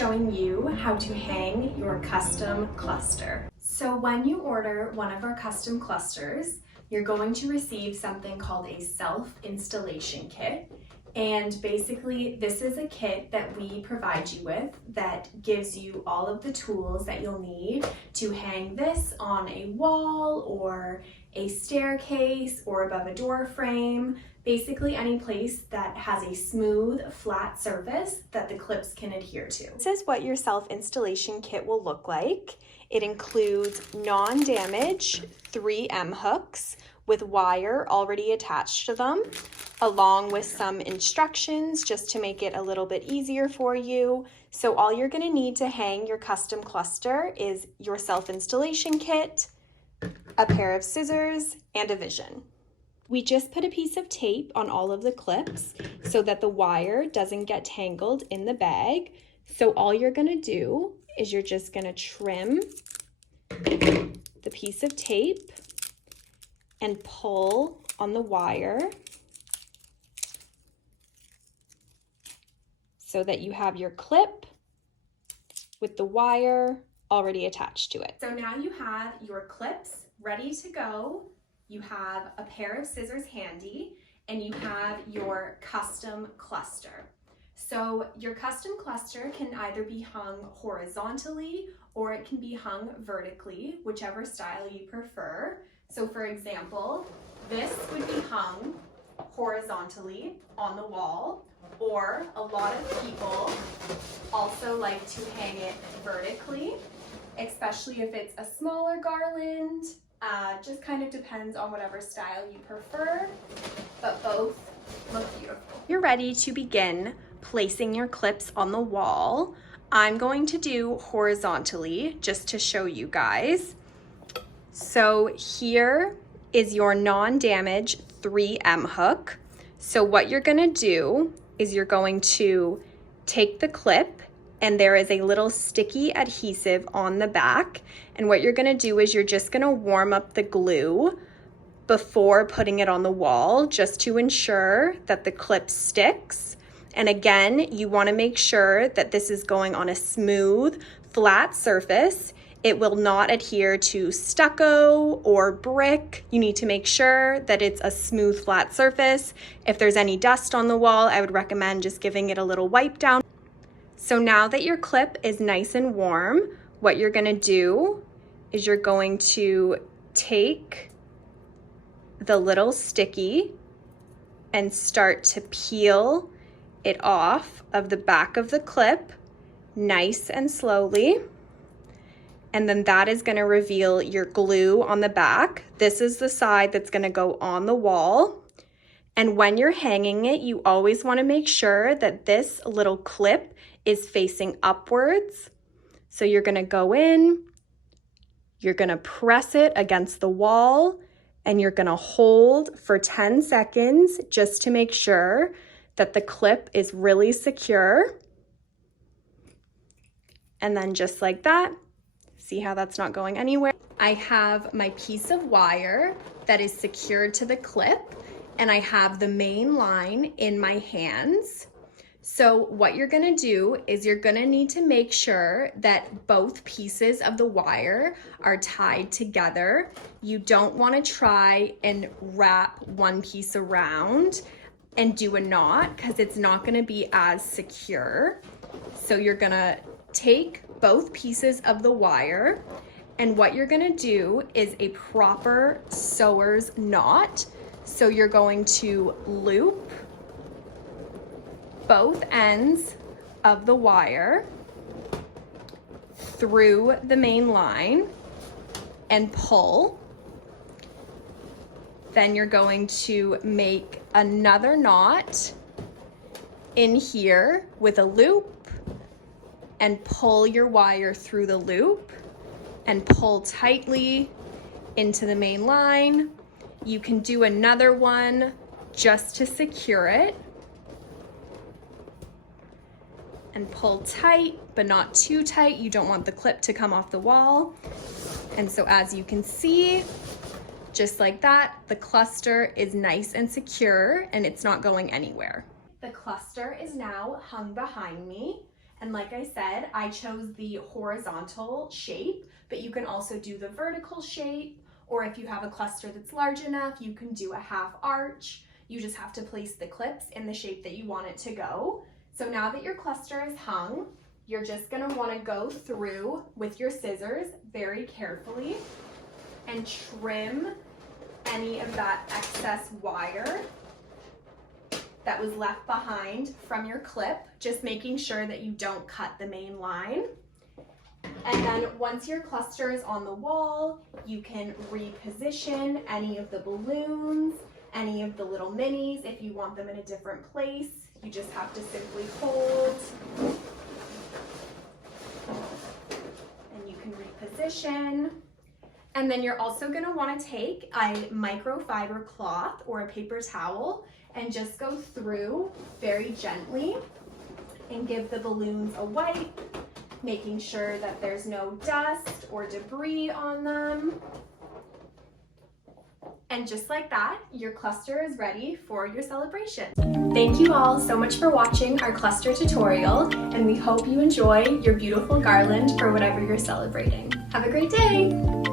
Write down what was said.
showing you how to hang your custom cluster. So when you order one of our custom clusters, you're going to receive something called a self-installation kit. And basically, this is a kit that we provide you with that gives you all of the tools that you'll need to hang this on a wall or a staircase or above a door frame, basically any place that has a smooth, flat surface that the clips can adhere to. This is what your self-installation kit will look like. It includes non-damage 3M hooks with wire already attached to them, along with some instructions just to make it a little bit easier for you. So all you're gonna need to hang your custom cluster is your self-installation kit, a pair of scissors, and a vision. We just put a piece of tape on all of the clips so that the wire doesn't get tangled in the bag. So all you're gonna do is you're just gonna trim the piece of tape and pull on the wire so that you have your clip with the wire already attached to it. So now you have your clips ready to go. You have a pair of scissors handy, and you have your custom cluster. So your custom cluster can either be hung horizontally or it can be hung vertically, whichever style you prefer. So for example, this would be hung horizontally on the wall, or a lot of people also like to hang it vertically, especially if it's a smaller garland. Just kind of depends on whatever style you prefer, but both look beautiful. You're ready to begin placing your clips on the wall. I'm going to do horizontally just to show you guys. So here is your non-damage 3M hook. So what you're gonna do is you're going to take the clip, and there is a little sticky adhesive on the back. And what you're gonna do is you're just gonna warm up the glue before putting it on the wall, just to ensure that the clip sticks. And again, you wanna make sure that this is going on a smooth, flat surface. It will not adhere to stucco or brick. You need to make sure that it's a smooth, flat surface. If there's any dust on the wall, I would recommend just giving it a little wipe down. So now that your clip is nice and warm, what you're gonna do is you're going to take the little sticky and start to peel it off of the back of the clip, nice and slowly. And then that is gonna reveal your glue on the back. This is the side that's gonna go on the wall. And when you're hanging it, you always wanna make sure that this little clip is facing upwards. So you're gonna go in, you're gonna press it against the wall, and you're gonna hold for 10 seconds just to make sure that the clip is really secure. And then just like that, see how that's not going anywhere? I have my piece of wire that is secured to the clip, and I have the main line in my hands. So what you're gonna do is you're gonna need to make sure that both pieces of the wire are tied together. You don't wanna try and wrap one piece around and do a knot, because it's not gonna be as secure. So you're gonna take both pieces of the wire, and what you're gonna do is a proper sewer's knot. So you're going to loop both ends of the wire through the main line and pull. Then you're going to make another knot in here with a loop and pull your wire through the loop and pull tightly into the main line. You can do another one just to secure it and pull tight, but not too tight. You don't want the clip to come off the wall. And so as you can see, just like that, the cluster is nice and secure and it's not going anywhere. The cluster is now hung behind me, And like I said, I chose the horizontal shape, but you can also do the vertical shape, or if you have a cluster that's large enough, you can do a half arch. You just have to place the clips in the shape that you want it to go. So now that your cluster is hung, you're just gonna wanna go through with your scissors very carefully and trim any of that excess wire that was left behind from your clip, just making sure that you don't cut the main line. And then once your cluster is on the wall, you can reposition any of the balloons, any of the little minis. If you want them in a different place, you just have to simply hold and you can reposition. And then you're also gonna wanna take a microfiber cloth or a paper towel and just go through very gently and give the balloons a wipe, making sure that there's no dust or debris on them. And just like that, your cluster is ready for your celebration. Thank you all so much for watching our cluster tutorial, and we hope you enjoy your beautiful garland for whatever you're celebrating. Have a great day!